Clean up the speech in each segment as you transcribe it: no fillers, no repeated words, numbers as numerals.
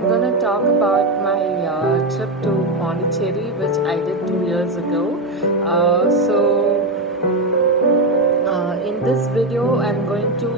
I'm gonna talk about my trip to Pondicherry, which I did 2 years ago. In this video, I'm going to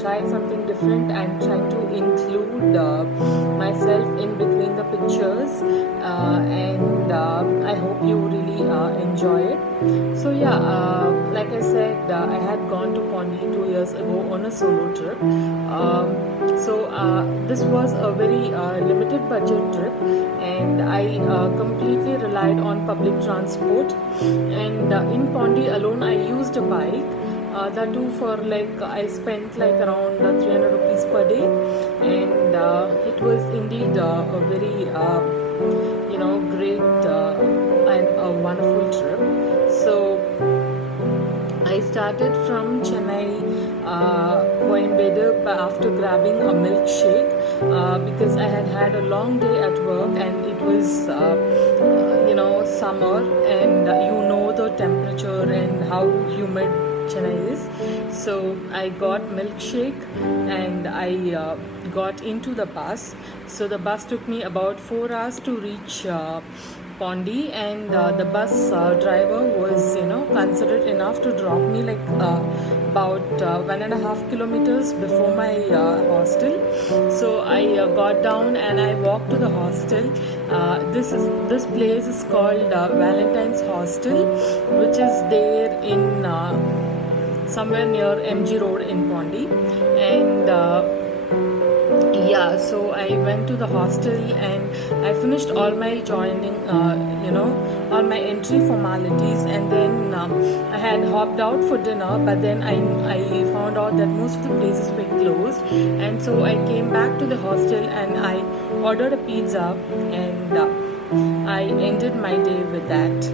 try something different. I'm trying to include myself in between the pictures, and I hope you really enjoy it. So yeah, like I said, I had gone to Pondy 2 years ago on a solo trip. This was a very limited budget trip, and I completely relied on public transport. And in Pondy alone, I used a bike. That too for like I spent like around 300 rupees per day, and it was indeed a very great and a wonderful trip. So I started from Chennai, Coimbatore, after grabbing a milkshake because I had had a long day at work, and it was summer, and the temperature and how humid Chennai is. So I got milkshake, and I got into the bus. So the bus took me about 4 hours to reach Pondy, and the bus driver was considerate enough to drop me like about 1.5 kilometers before my hostel. So I got down and I walked to the hostel. This place is called Valentine's Hostel, which is there in somewhere near MG Road in Pondy. And so I went to the hostel, and I finished all my joining, all my entry formalities, and then I had hopped out for dinner, but then I found out that most of the places were closed, and so I came back to the hostel and I ordered a pizza, and I ended my day with that.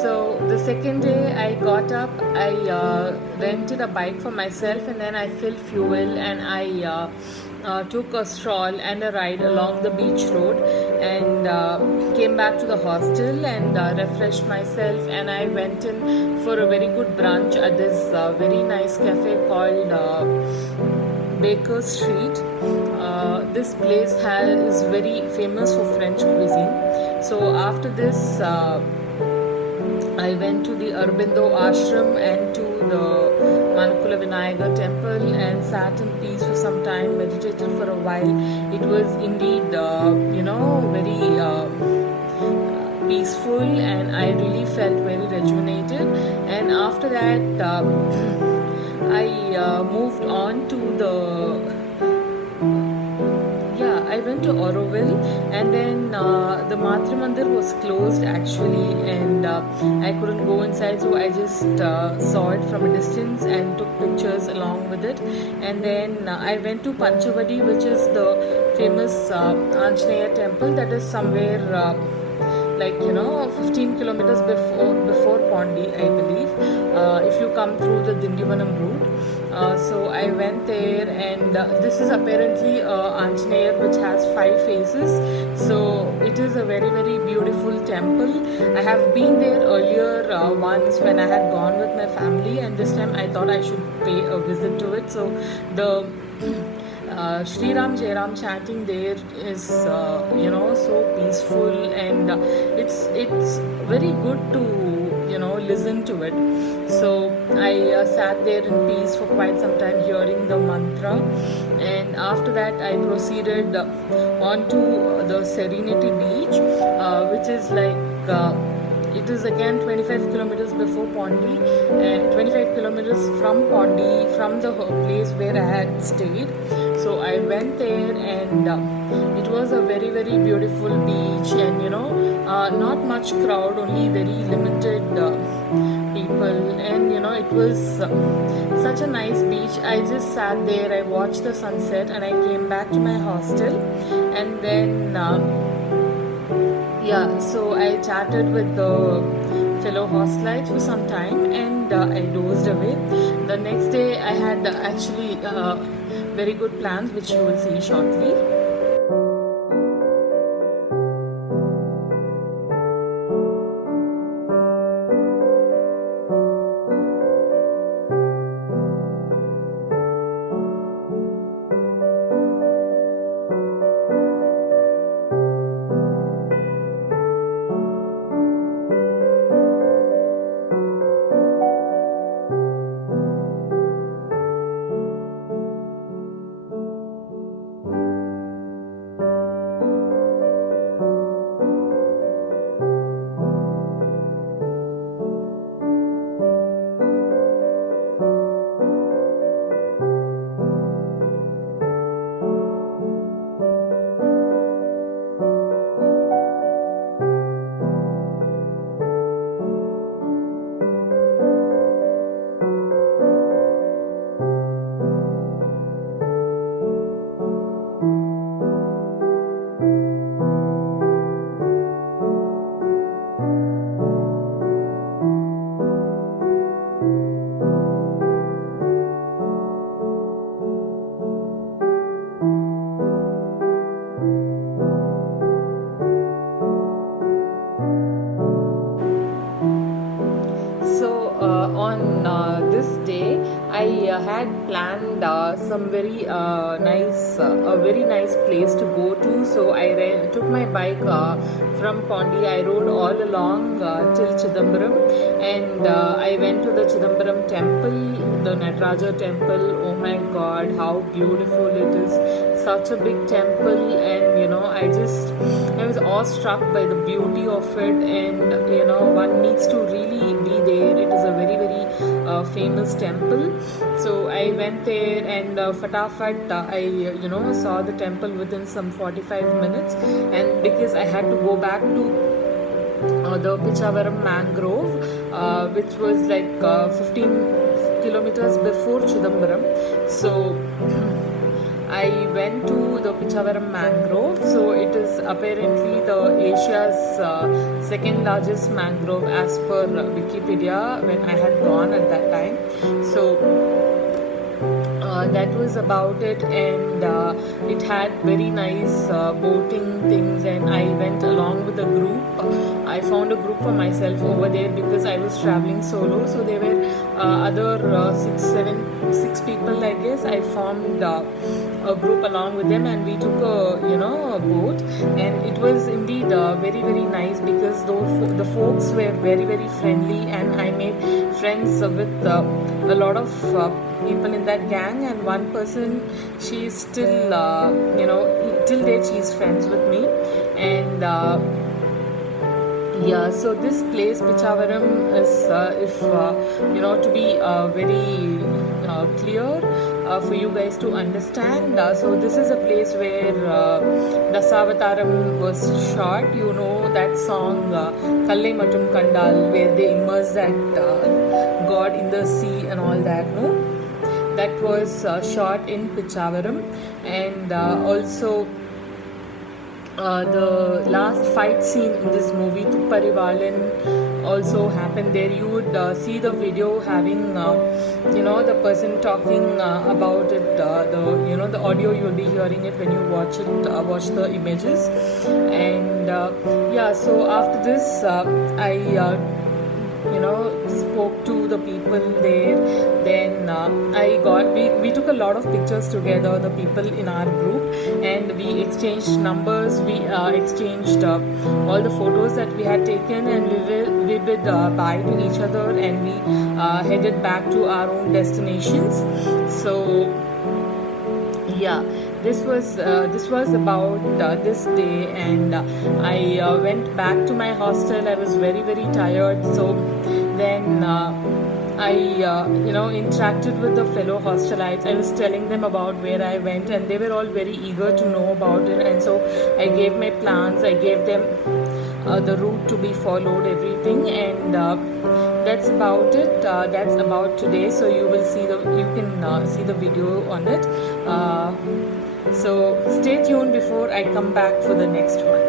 So the second day I got up, I rented a bike for myself, and then I filled fuel, and I took a stroll and a ride along the beach road, and came back to the hostel and refreshed myself, and I went in for a very good brunch at this very nice cafe called Baker Street. This place is very famous for French cuisine. So after this, I went to the Aurobindo Ashram and to the Manakula Vinayagar temple, and sat in peace for some time, meditated for a while. It was indeed, very peaceful, and I really felt very rejuvenated. And after that, I moved on to I went to Auroville, and then the Matri Mandir was closed actually, and I couldn't go inside, so I just saw it from a distance and took pictures along with it. And then I went to Panchavadi, which is the famous Anjaneya temple that is somewhere 15 kilometers before Pondy, I believe, if you come through the Dindivanam route. So I went there, and this is apparently Anjaneya, which has 5 faces. So it is a very, very beautiful temple. I have been there earlier once when I had gone with my family, and this time I thought I should pay a visit to it. So the Shri Ram Jai Ram chanting there is so peaceful, and it's very good to listen to it. So I sat there in peace for quite some time, hearing the mantra, and after that I proceeded on to the Serenity Beach, which is it is again 25 kilometers before Pondy, and 25 kilometers from Pondy, from the place where I had stayed. So I went there, and it was a very, very beautiful beach, and not much crowd, only very limited people, and it was such a nice beach. I just sat there, I watched the sunset, and I came back to my hostel. And then yeah, so I chatted with the fellow hostelites for some time, and I dozed away. The next day, I had actually very good plans, which you will see shortly. So on this day, I had planned some a very nice place to go to. So I took my bike from Pondy. I rode all along till Chidambaram, and I went to the Chidambaram temple, the Nataraja temple. Oh my God, how beautiful it is! Such a big temple, and I was awestruck by the beauty of it, and one needs to really be there. It is a very famous temple. So I went there, and fatafat I saw the temple within some 45 minutes, and because I had to go back to the Pichavaram mangrove, which was like 15 kilometers before Chidambaram. So I went to the Pichavaram mangrove. So it is apparently the Asia's second largest mangrove as per Wikipedia when I had gone at that time. So that was about it, and it had very nice boating things, and I went along with a group. I found a group for myself over there because I was traveling solo, so there were other six people, I guess. I formed a group along with them, and we took a boat, and it was indeed very nice because the folks were very friendly, and I made friends with a lot of people in that gang, and one person, she is still till date she's friends with me. And yeah, so this place Pichavaram is if to be very clear for you guys to understand, so this is a place where Dasavataram was shot. You know that song Kalle Matum Kandal, where they immerse that god in the sea and all that, no? That was shot in Pichavaram. And also the last fight scene in this movie, Tupparivalan, also happened there. You would see the video having the person talking about it, the audio, you'll be hearing it when you watch the images. And yeah, so after this I spoke to the people there. Then we took a lot of pictures together, the people in our group, and we exchanged numbers. We exchanged all the photos that we had taken, and we bid bye to each other, and we headed back to our own destinations. So yeah, this was about this day. And I went back to my hostel. I was very tired. So then I interacted with the fellow hostelites. I was telling them about where I went, and they were all very eager to know about it. And so I gave my plans. I gave them the route to be followed, everything, and that's about it. That's about today. So you can see the video on it. So stay tuned before I come back for the next one.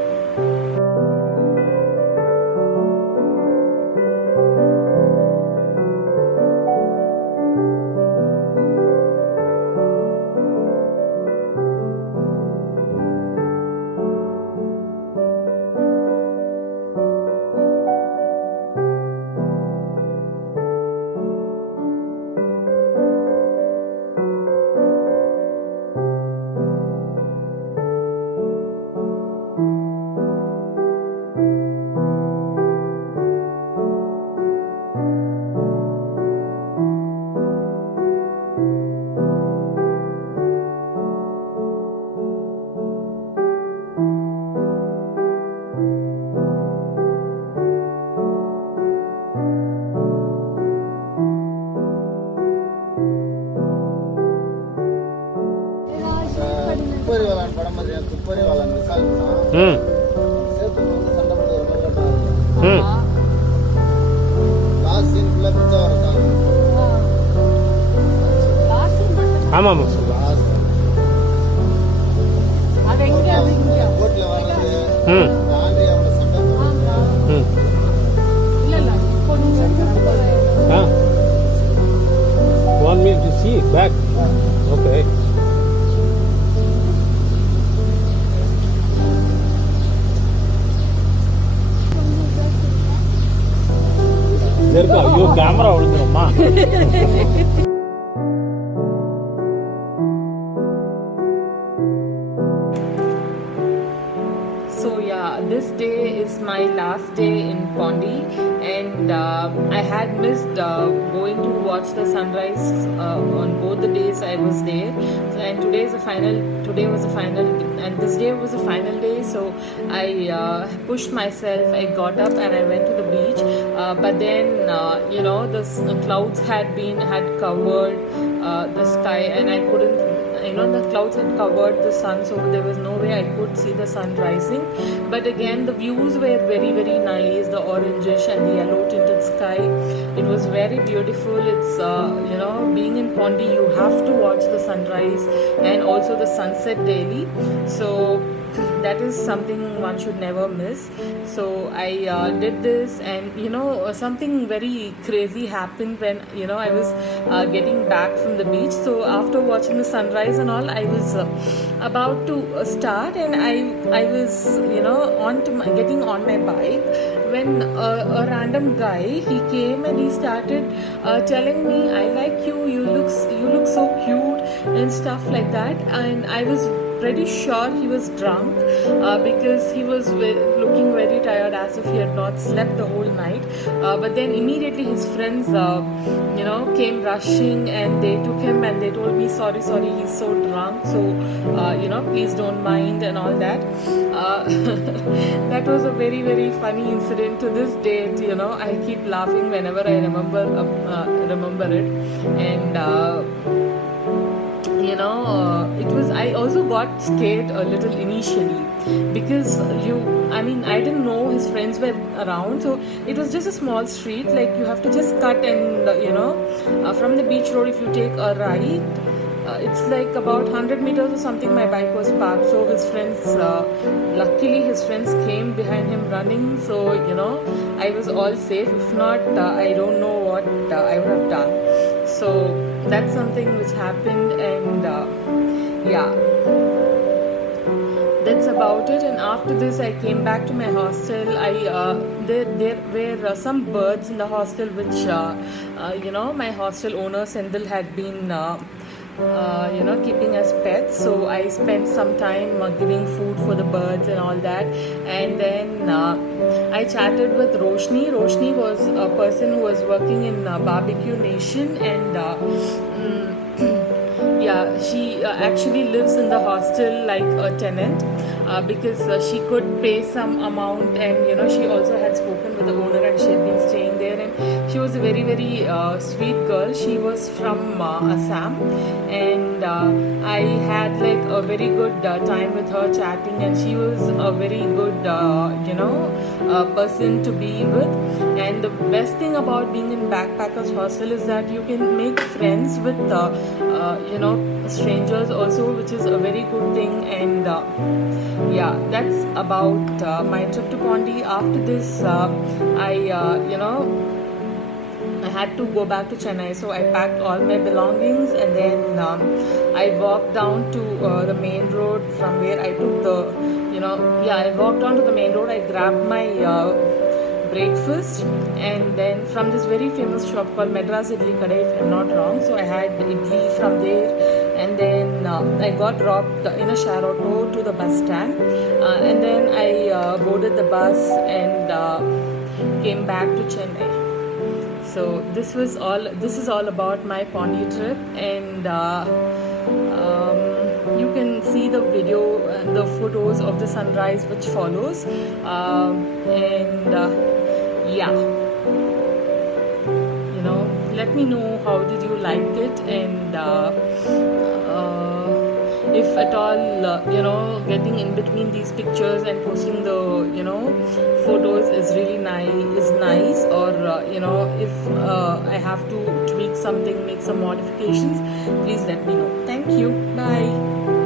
துப்பறி வாழான் படம் மாதிரி துப்பறி வாழான் விசால் படம் சேத்துல வந்து சண்டை போட்டு ஒரு மாதிரி last scene ஃபுல்லாக பிச்சை வரதான் ஆமாம் கோட்டில் வர்றது தாண்டி அவனை சண்டை Want me to see back? Okay. ஐயோ camera விழுந்துரும்மா. So yeah, this day is my last day in Pondy, and I had missed going to watch the sunrise on both the days I was there. So, and today was the final, and this day was the final day. So I pushed myself. I got up and I went to the beach. But then the clouds had covered the sky, and I couldn't. The clouds had covered the sun, so there was no way I could see the sun rising. But again, the views were very, very nice. The orangish and the yellow tinted sky, it was very beautiful. It's being in Pondy, you have to watch the sunrise and also the sunset daily. So that is something one should never miss. So I did this, and something very crazy happened when I was getting back from the beach. So after watching the sunrise and all, I was about to start, and I was getting on my bike when a random guy, he came and he started telling me, "I like you. You look so cute," and stuff like that. And I was pretty sure he was drunk because he was looking very tired, as if he had not slept the whole night. But then immediately his friends came rushing, and they took him and they told me, sorry, he's so drunk, so please don't mind and all that. That was a very, very funny incident. To this date, I keep laughing whenever I remember it. And I also got scared a little initially because I didn't know his friends were around. So it was just a small street, like you have to just cut, and from the beach road, if you take a right, it's like about 100 meters or something. My bike was parked, so luckily his friends came behind him running, so I was all safe. If not, I don't know what I would have done. So that's something which happened, and that's about it. And after this, I came back to my hostel. There were some birds in the hostel which my hostel owner Sendil had been keeping as pets. So I spent some time giving food for the birds and all that. And then I chatted with Roshni. Roshni was a person who was working in Barbecue Nation, and she actually lives in the hostel like a tenant because she could pay some amount, and she also had spoken with the owner, and she had been staying there, and she was a very very sweet girl. She was from Assam, and I had like a very good time with her chatting, and she was a very good person to be with. And the best thing about being in backpackers hostel is that you can make friends with strangers also, which is a very good thing. And yeah, that's about my trip to Pondy. After this, I had to go back to Chennai, so I packed all my belongings, and then I walked down to the main road from where I took I walked onto the main road. I grabbed my breakfast, and then from this very famous shop called Madras Idli Kada, if I'm not wrong. So I had idli from there, and then I got dropped in a share auto to the bus stand, and then I boarded the bus and came back to Chennai. So this is all about my Pondy trip, and you can see the video, the photos of the sunrise which follows, yeah, let me know how did you like it, and if at all getting in between these pictures and posting the photos is really nice, or if I have to tweak something, make some modifications, please let me know. Thank you. Bye.